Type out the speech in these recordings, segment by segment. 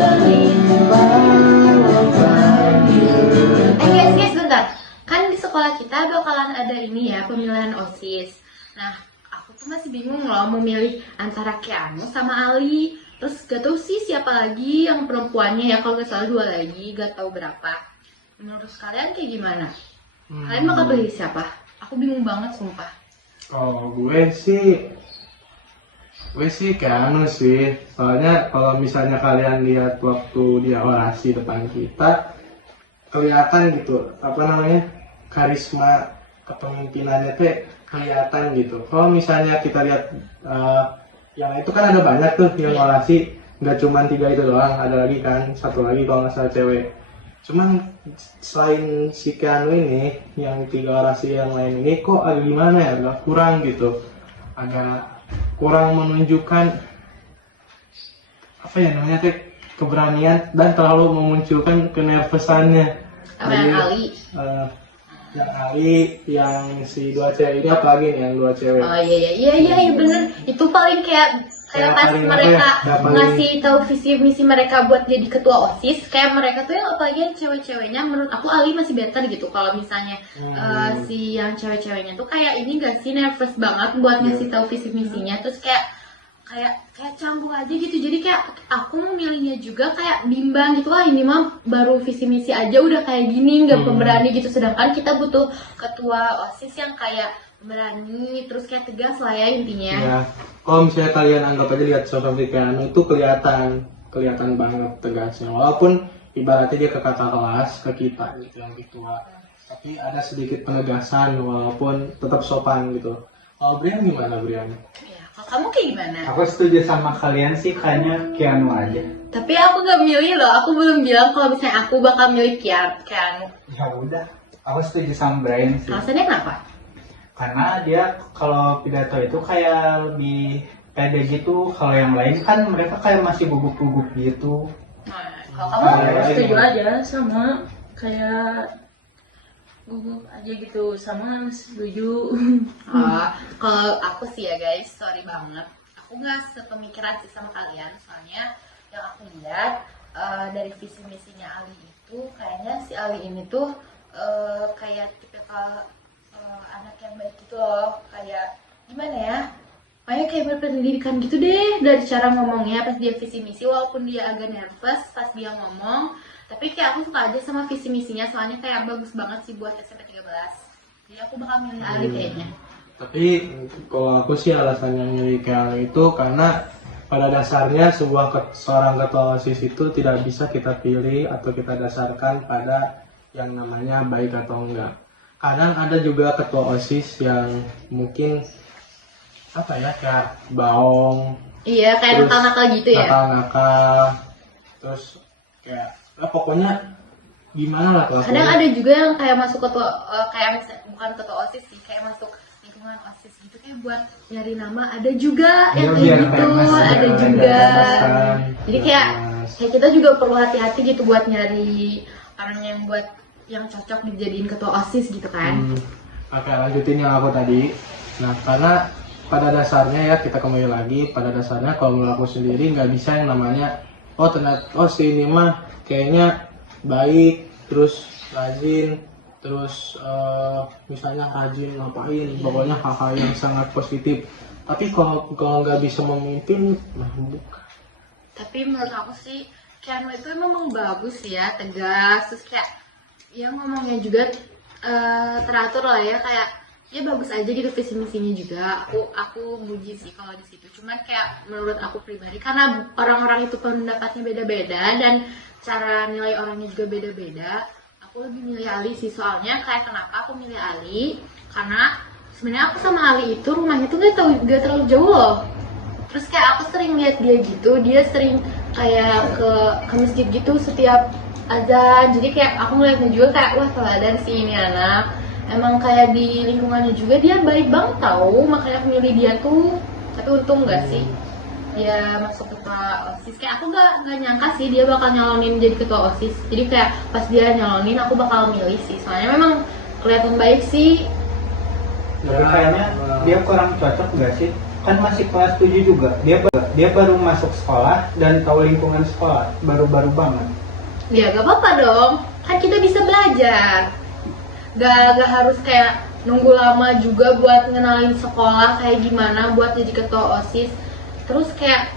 Guys, bentar. Kan di sekolah kita bakalan ada ini ya, pemilihan OSIS. Nah, aku tuh masih bingung loh mau milih antara Keanu sama Ali. Terus gak tau sih siapa lagi yang perempuannya ya, kalau gak salah 2 lagi, gak tau berapa. Menurut kalian kayak gimana? Kalian bakal pilih siapa? Aku bingung banget sumpah. Oh, gue sih Keanu sih. Soalnya kalau misalnya kalian lihat waktu dia orasi depan kita, kelihatan gitu, apa namanya, karisma kepemimpinannya tuh kelihatan gitu. Kalau misalnya kita lihat yang itu kan ada banyak tuh yang orasi, nggak cuma 3 itu doang, ada lagi kan, 1 lagi kalau nggak salah cewek. Cuman selain si Keanu ini, yang 3 orasi yang lain ini kok agak gimana ya, agak kurang gitu, agak kurang menunjukkan apa ya namanya teh, keberanian dan terlalu memunculkan kenervesannya. Sama yang Ali. Yang Ali, yang si 2 cewek ini, apa lagi nih yang 2 cewek? Oh iya bener. Itu paling kayak pas paling mereka ngasih paling- tahu visi misi mereka buat jadi ketua OSIS, kayak mereka tuh yang apalagi yang cewek-ceweknya, menurut aku Ali masih better gitu. Kalau misalnya si yang cewek-ceweknya tuh kayak ini gak sih, nervous banget buat ngasih tahu visi misinya, terus kayak canggung aja gitu. Jadi kayak aku mau milihnya juga kayak bimbang gitu, ini mah baru visi misi aja udah kayak gini, nggak pemberani gitu. Sedangkan kita butuh ketua OSIS yang kayak berani, terus kayak tegas lah ya intinya. Ya, kalau misalnya kalian anggap aja lihat sosok si Keanu itu kelihatan banget tegasnya, walaupun ibaratnya dia ke kakak kelas, ke kita gitu yang tua, tapi ada sedikit penegasan walaupun tetap sopan gitu. Kalau Brian gimana, Brian? Ya, kalau kamu kayak gimana? Aku setuju sama kalian sih, kayaknya Keanu aja. Tapi aku gak milih loh, aku belum bilang kalau misalnya aku bakal milih Keanu. Ya udah, aku setuju sama Brian sih. Alasannya kenapa? Karena dia kalau pidato itu kayak lebih pede gitu. Kalau yang lain kan mereka kayak masih gugup-gugup gitu. Nah, kalau kamu? Setuju aja sama kayak gugup aja gitu, sama setuju. Kalau aku sih ya guys, sorry banget, aku nggak sepemikiran sih sama kalian. Soalnya yang aku lihat dari visi misinya Ali itu, kayaknya si Ali ini tuh kayak tipikal anak yang baik gitu loh. Kayak gimana ya, kayak berpendidikan gitu deh dari cara ngomongnya pas dia visi misi. Walaupun dia agak nervous pas dia ngomong, tapi kayak aku suka aja sama visi misinya. Soalnya kayak bagus banget sih buat SMP 13. Jadi aku bakal milih Ali kayaknya. Tapi kalau aku sih alasannya milih Keanu itu karena pada dasarnya seorang ketua OSIS itu tidak bisa kita pilih atau kita dasarkan pada yang namanya baik atau enggak. Kadang ada juga ketua OSIS yang mungkin apa ya, kayak baong. Iya, kayak nakal-nakal gitu ya. Nakal-nakal. Terus kayak pokoknya gimana lah kelakuannya. Kadang ada juga yang kayak masuk ketua, kayak misalnya bukan ketua OSIS sih, kayak masuk lingkungan OSIS gitu, kayak buat nyari nama. Ada juga yang Iya, kayak gitu, famous, ada biar juga. famous. Jadi kayak kita juga perlu hati-hati gitu buat nyari orang yang cocok dijadiin ketua OSIS gitu kan. Oke, lanjutin yang aku tadi. Nah, karena pada dasarnya ya, kita kembali lagi, pada dasarnya kalau menurut aku sendiri nggak bisa yang namanya si ini mah kayaknya baik, terus rajin, terus misalnya rajin ngapain, pokoknya hal-hal yang sangat positif. Tapi kalau nggak bisa memimpin, nah bukan. Tapi menurut aku sih Keanu itu memang bagus ya, tegas, terus kayak ya ngomongnya juga teratur lah ya, kayak ya bagus aja gitu visi misinya juga. Aku muji sih kalau di situ. Cuman kayak menurut aku pribadi, karena orang-orang itu pendapatnya beda-beda dan cara nilai orangnya juga beda-beda, aku lebih milih Ali sih. Soalnya kayak kenapa aku milih Ali, karena sebenarnya aku sama Ali itu rumahnya tuh gak terlalu jauh loh. Terus kayak aku sering lihat dia gitu, dia sering kayak ke masjid gitu setiap azan. Jadi kayak aku ngeliatnya juga kayak wah teladan sih ini anak. Emang kayak di lingkungannya juga dia baik banget tahu, makanya aku milih dia tuh. Tapi untung gak sih dia masuk ketua OSIS. Kayak aku gak nyangka sih dia bakal nyalonin jadi ketua OSIS. Jadi kayak pas dia nyalonin aku bakal milih sih. Soalnya memang kelihatan baik sih. Tapi kayaknya dia kurang cocok nggak sih kan masih kelas 7 juga. Dia baru masuk sekolah dan tahu lingkungan sekolah, baru-baru banget. Ya gak apa-apa dong, kan kita bisa belajar. Gak harus kayak nunggu lama juga buat ngenalin sekolah kayak gimana buat jadi ketua OSIS. Terus kayak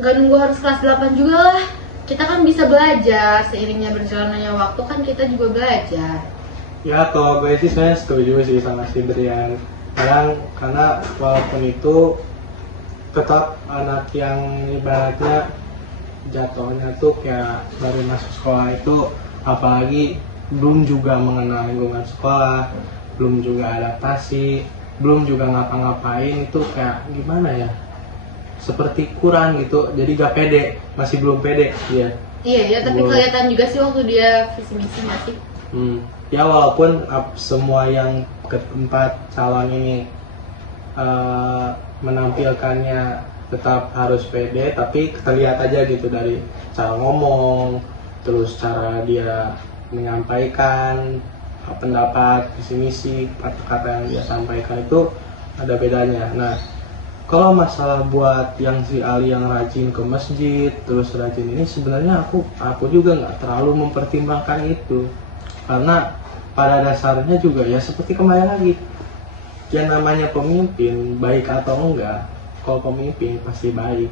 gak nunggu harus kelas 8 juga lah. Kita kan bisa belajar, seiringnya berjalannya waktu kan kita juga belajar. Ya kalau gue sih sebenarnya setuju sih sama si Brian. Karena walaupun itu tetap anak yang ibaratnya jatuhnya tuh kayak baru masuk sekolah itu, apalagi belum juga mengenal lingkungan sekolah, belum juga adaptasi, belum juga ngapa-ngapain, itu kayak gimana ya, seperti kurang gitu, jadi gak pede, masih belum pede dia. Iya, tapi kelihatan juga sih waktu dia visi misi nggak sih? Ya walaupun semua yang keempat calon ini menampilkannya tetap harus pede, tapi terlihat aja gitu dari cara ngomong, terus cara dia menyampaikan pendapat, visi misi, kata-kata yang dia sampaikan itu ada bedanya. Nah, kalau masalah buat yang si Ali yang rajin ke masjid, terus rajin ini, sebenarnya aku juga nggak terlalu mempertimbangkan itu, karena pada dasarnya juga ya seperti kembali lagi, yang namanya pemimpin baik atau enggak, kalau pemimpin pasti baik.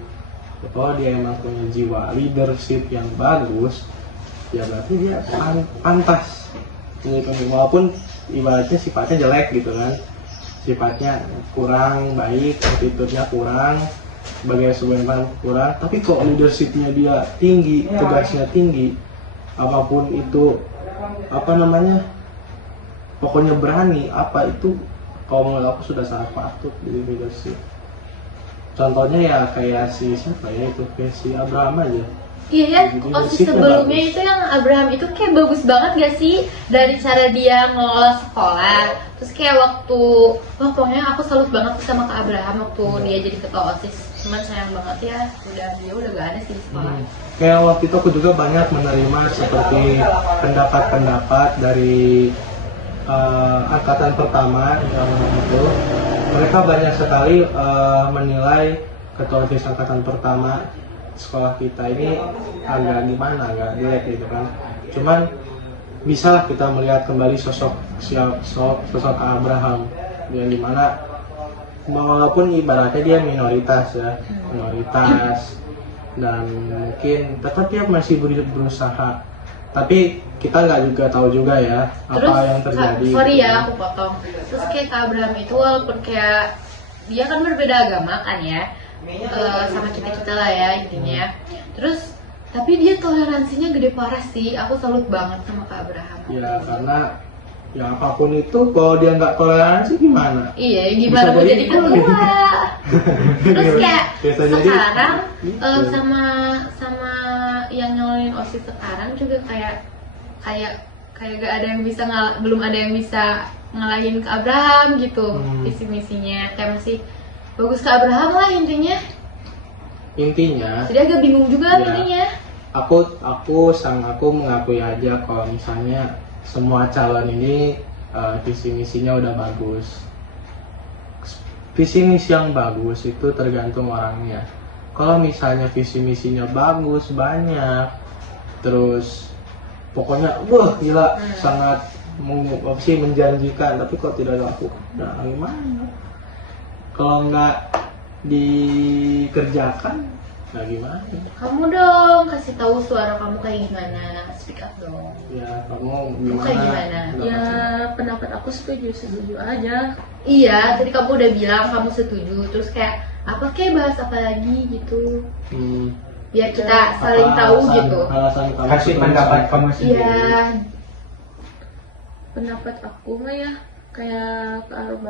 Kalau dia emang punya jiwa leadership yang bagus, ya berarti dia pantas menjadi pemimpin, walaupun ibaratnya sifatnya jelek gitu kan, sifatnya kurang baik, attitude-nya kurang, sebagai sebuah yang kurang, tapi kok leadership-nya dia tinggi, tugasnya tinggi, apapun itu, pokoknya berani, itu kalau menurut aku sudah sangat patut jadi leadership. Contohnya ya kayak siapa ya itu, kayak si Abraham aja. Iya ya, OSIS sebelumnya itu yang Abraham itu kayak bagus banget gak sih? Dari cara dia ngelola sekolah. Terus kayak pokoknya aku salut banget sama Kak Abraham waktu dia jadi ketua OSIS. Cuman sayang banget ya, dia udah gak ada sih di sekolah. Kayak waktu itu aku juga banyak menerima seperti pendapat-pendapat dari angkatan pertama yang itu. Mereka banyak sekali menilai ketua OSIS angkatan pertama sekolah kita ini agak jelek gitu kan. Cuman bisalah kita melihat kembali sosok Abraham, yang dimana walaupun ibaratnya dia minoritas dan mungkin tetap dia masih berusaha, tapi kita nggak juga tahu juga ya apa yang terjadi. Sorry ya aku potong. Terus kayak Kak Abraham itu walaupun kayak dia kan berbeda agama kan ya, sama kita lah ya intinya. Terus tapi dia toleransinya gede parah sih. Aku salut banget sama Kak Abraham. Ya karena ya apapun itu, kalau dia nggak toleransi gimana? Iya, gimana mau jadi ketua? Terus kayak sekarang sama yang nyalonin OSIS sekarang juga kayak gak ada yang bisa belum ada yang bisa ngalahin Kak Abraham gitu. Visi misinya kayak masih bagus Kak Abraham lah intinya. Jadi agak bingung juga intinya. Aku mengakui aja kalau misalnya semua calon ini visi misinya udah bagus. Visi misi yang bagus itu tergantung orangnya. Kalau misalnya visi misinya bagus banyak, terus pokoknya gila sangat menjanjikan, tapi kok tidak dilakukan, nah gimana? Kalau nggak dikerjakan, nah gimana? Kamu dong kasih tahu suara kamu kayak gimana, speak up dong. Ya kamu gimana? Kayak gimana? Ya pendapat aku setuju aja. Iya, tadi kamu udah bilang kamu setuju, terus kayak apa kayak bahas apa lagi gitu. Biar kita saling tahu gitu. Kasih pendapat kamu sendiri. Iya. Pendapat aku mah ya kayak Kak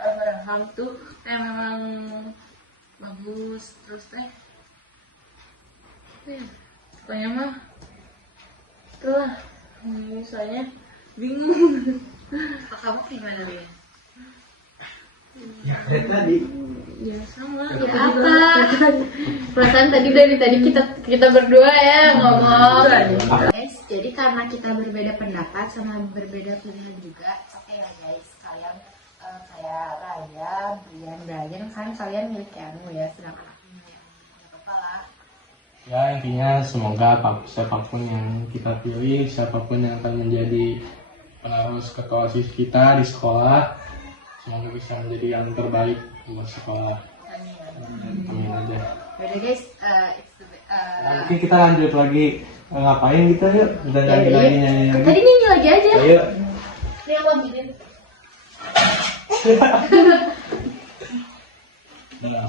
Abraham tuh kayak memang bagus, terus pokoknya mah itulah, misalnya bingung. Kamu gimana Lia? Ya kayak tadi. Ya sama. Ya apa? Perasaan dari tadi kita berdua ya ngomong. Guys, jadi karena kita berbeda pendapat sama berbeda pilihan juga, oke ya guys, kalian kayak Ryan, Brian kan kalian milik Keanu ya, sedangkan aku milih yang nggak apa-apa lah. Ya intinya semoga siapapun yang kita pilih, siapapun yang akan menjadi penerus ketua OSIS kita di sekolah, semoga bisa menjadi yang terbaik buat sekolah. Amin aja. Yaudah guys, Mungkin kita lanjut lagi ngapain kita yuk? Kita nyanyi lagi nyanyi. tadi nyanyi lagi aja. Ayo. Ini yang mau bikin. Nah.